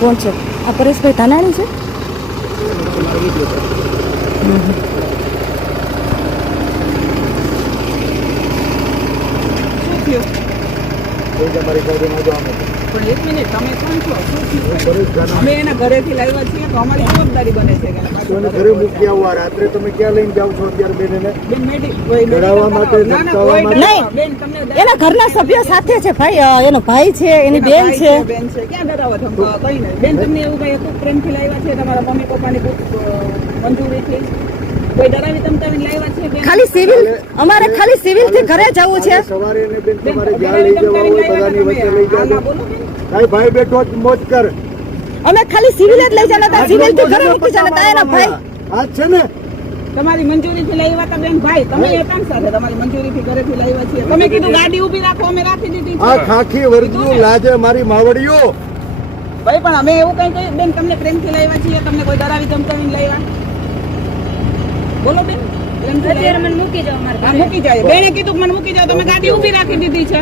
કોણ છે? આ પરેશભાઈ ધાનાણી છે? શું થયું પણ એક મિનિટ તમે કોણ છો? શું અમે એના ઘરેથી લાવ્યા છીએ તો અમારી જવાબદારી બને છે કે એને પાછું મને ઘરે મૂકી આવવા રાત્રે તમે ક્યાં લઈને જાવ છો અત્યારે બેન માટે. બેન તમને એના ઘરના સભ્યો સાથે છે ભાઈ એનો ભાઈ છે એની બેન છે. બેન છે. ક્યાં ડરાવવા ધમકાવવા? કઈ નહીં. બેન તમને એવું કઈ પ્રેમથી લાવ્યા છે તમારા મમ્મી પપ્પાની ખૂબ અ, મંજૂરીથી કોઈ ડરાવી ધમકાવીને લાવ્યા છે બેન? ખાલી સિવિલ અમારે ખાલી સિવિલથી ઘરે જવું છે. સવારે ને બેન તમારે જ્યાં લઈ જવા હોય બધાની લાવ્યા વચ્ચે લઈ બેન. ભાઈ ભાઈ બેઠો જ મોજ કર. અમે ખાલી સિવિલ જ લઈ જવાના સિવિલથી ઘરે મૂકી જવાના હતા. એના ભાઈ આ છે ને? તમારી મંજૂરીથી લાવ્યા હતા બેન ભાઈ. તમે એકાંત સાથે તમારી મંજૂરીથી ઘરેથી લાવ્યા છીએ. તમે કીધું ગાડી ઊભી રાખો અમે રાખી દીધી આ ખાખી વર્ગનું લાજે મારી માવડીઓ. ભાઈ પણ અમે એવું કઈ કઈ બેન તમને પ્રેમથી લાવ્યા છીએ. તમને કોઈ ડરાવી ધમકાવીને લાવ્યા બોલો બેન. અત્યારે મને મૂકી જાઓ મારા મૂકી જાય બેને કીધું મને મૂકી જાઓ તમે ગાડી ઊભી રાખી દીધી છે.